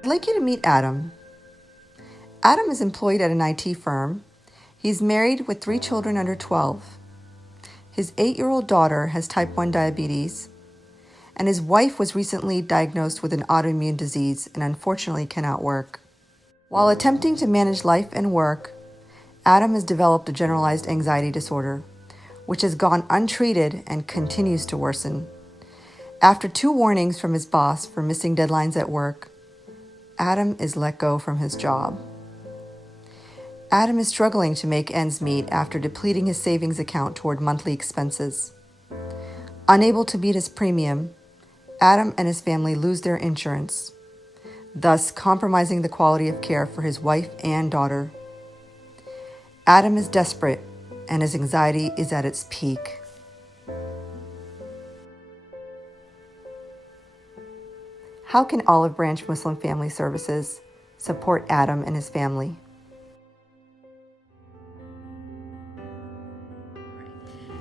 I'd like you to meet Adam. Adam is employed at an IT firm. He's married with 3 children under 12. His 8-year-old daughter has type 1 diabetes, and his wife was recently diagnosed with an autoimmune disease and unfortunately cannot work. While attempting to manage life and work, Adam has developed a generalized anxiety disorder, which has gone untreated and continues to worsen. After 2 warnings from his boss for missing deadlines at work, Adam is let go from his job. Adam is struggling to make ends meet after depleting his savings account toward monthly expenses. Unable to meet his premium, Adam and his family lose their insurance, thus compromising the quality of care for his wife and daughter. Adam is desperate, and his anxiety is at its peak. How can Olive Branch Muslim Family Services support Adam and his family?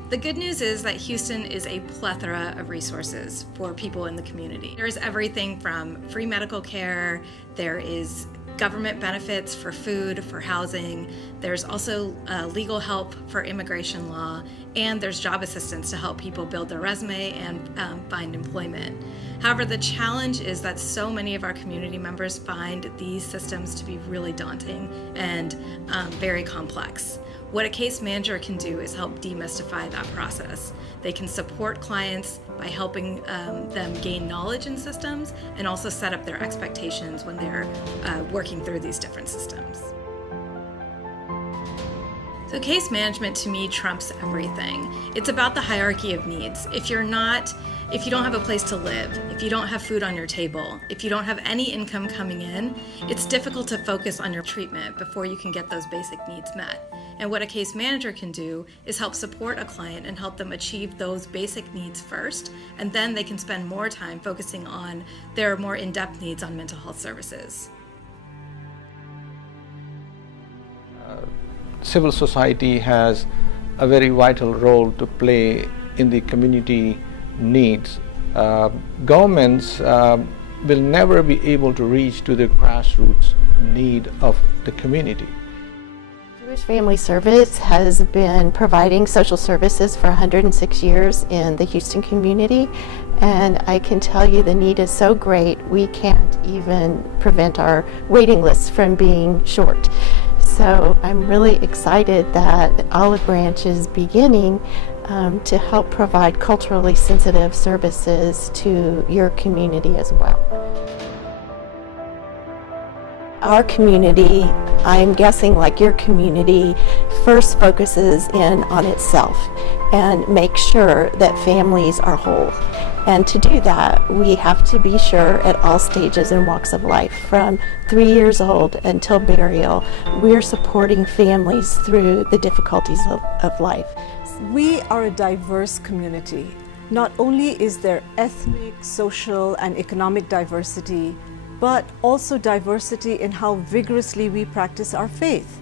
The good news is that Houston is a plethora of resources for people in the community. There is everything from free medical care, there is government benefits for food, for housing, there's also legal help for immigration law, and there's job assistance to help people build their resume and find employment. However, the challenge is that so many of our community members find these systems to be really daunting and very complex. What a case manager can do is help demystify that process. They can support clients by helping them gain knowledge in systems and also set up their expectations when they're working through these different systems. So case management to me trumps everything. It's about the hierarchy of needs. If you don't have a place to live, if you don't have food on your table, if you don't have any income coming in, it's difficult to focus on your treatment before you can get those basic needs met. And what a case manager can do is help support a client and help them achieve those basic needs first, and then they can spend more time focusing on their more in-depth needs on mental health services. Civil society has a very vital role to play in the community needs. Governments will never be able to reach to the grassroots need of the community. Jewish Family Service has been providing social services for 106 years in the Houston community, and I can tell you the need is so great we can't even prevent our waiting lists from being short. So I'm really excited that Olive Branch is beginning to help provide culturally sensitive services to your community as well. Our community, I'm guessing like your community, first focuses in on itself and makes sure that families are whole. And to do that, we have to be sure at all stages and walks of life, from 3 years old until burial, we're supporting families through the difficulties of life. We are a diverse community. Not only is there ethnic, social, and economic diversity, but also diversity in how vigorously we practice our faith.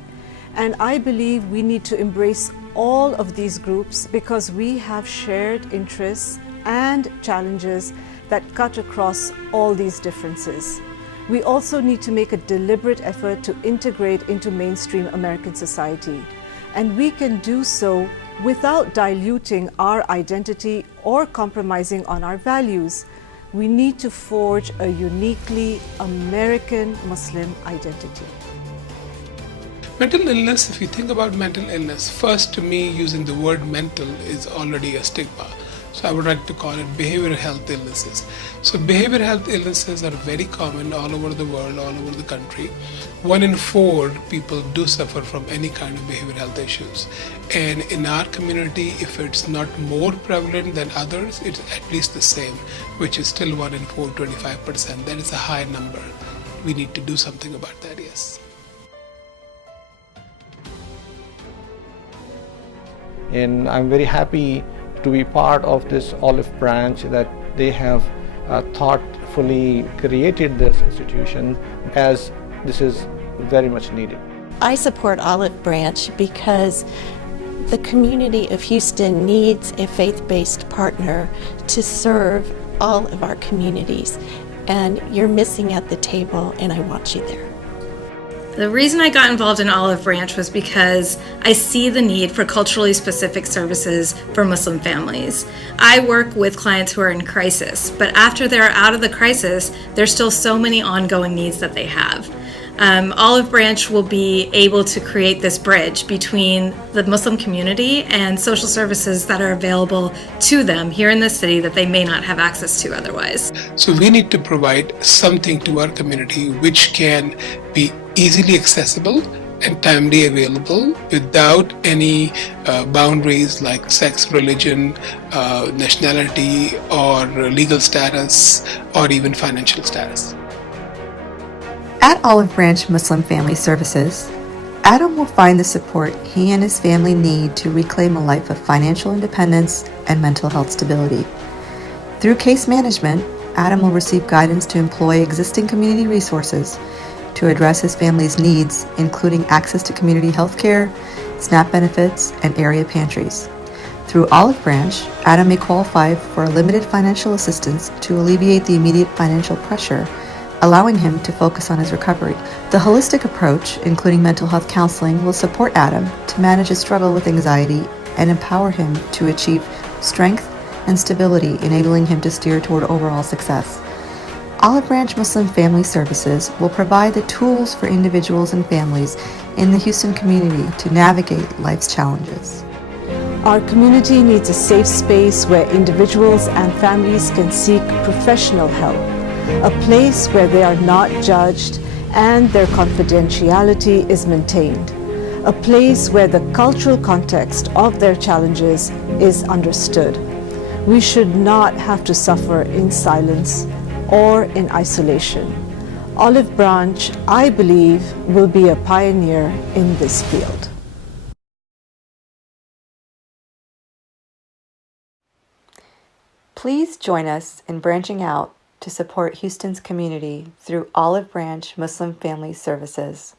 And I believe we need to embrace all of these groups because we have shared interests and challenges that cut across all these differences. We also need to make a deliberate effort to integrate into mainstream American society. And we can do so without diluting our identity or compromising on our values. We need to forge a uniquely American Muslim identity. Mental illness, if you think about mental illness, first to me using the word mental is already a stigma. So I would like to call it behavioral health illnesses. So behavioral health illnesses are very common all over the world, all over the country. 1 in 4 people do suffer from any kind of behavioral health issues. And in our community, if it's not more prevalent than others, it's at least the same, which is still 1 in 4, 25%. That is a high number. We need to do something about that, yes. And I'm very happy to be part of this Olive Branch, that they have thoughtfully created this institution, as this is very much needed. I support Olive Branch because the community of Houston needs a faith-based partner to serve all of our communities. and you're missing at the table, and I want you there. The reason I got involved in Olive Branch was because I see the need for culturally specific services for Muslim families. I work with clients who are in crisis, but after they're out of the crisis, there's still so many ongoing needs that they have. Olive Branch will be able to create this bridge between the Muslim community and social services that are available to them here in the city that they may not have access to otherwise. So we need to provide something to our community which can be easily accessible and timely available without any boundaries like sex, religion, nationality, or legal status, or even financial status. At Olive Branch Muslim Family Services, Adam will find the support he and his family need to reclaim a life of financial independence and mental health stability. Through case management, Adam will receive guidance to employ existing community resources to address his family's needs, including access to community health care, SNAP benefits, and area pantries. Through Olive Branch, Adam may qualify for limited financial assistance to alleviate the immediate financial pressure, allowing him to focus on his recovery. The holistic approach, including mental health counseling, will support Adam to manage his struggle with anxiety and empower him to achieve strength and stability, enabling him to steer toward overall success. Olive Branch Muslim Family Services will provide the tools for individuals and families in the Houston community to navigate life's challenges. Our community needs a safe space where individuals and families can seek professional help, a place where they are not judged and their confidentiality is maintained, a place where the cultural context of their challenges is understood. We should not have to suffer in silence or in isolation. Olive Branch, I believe, will be a pioneer in this field. Please join us in branching out to support Houston's community through Olive Branch Muslim Family Services.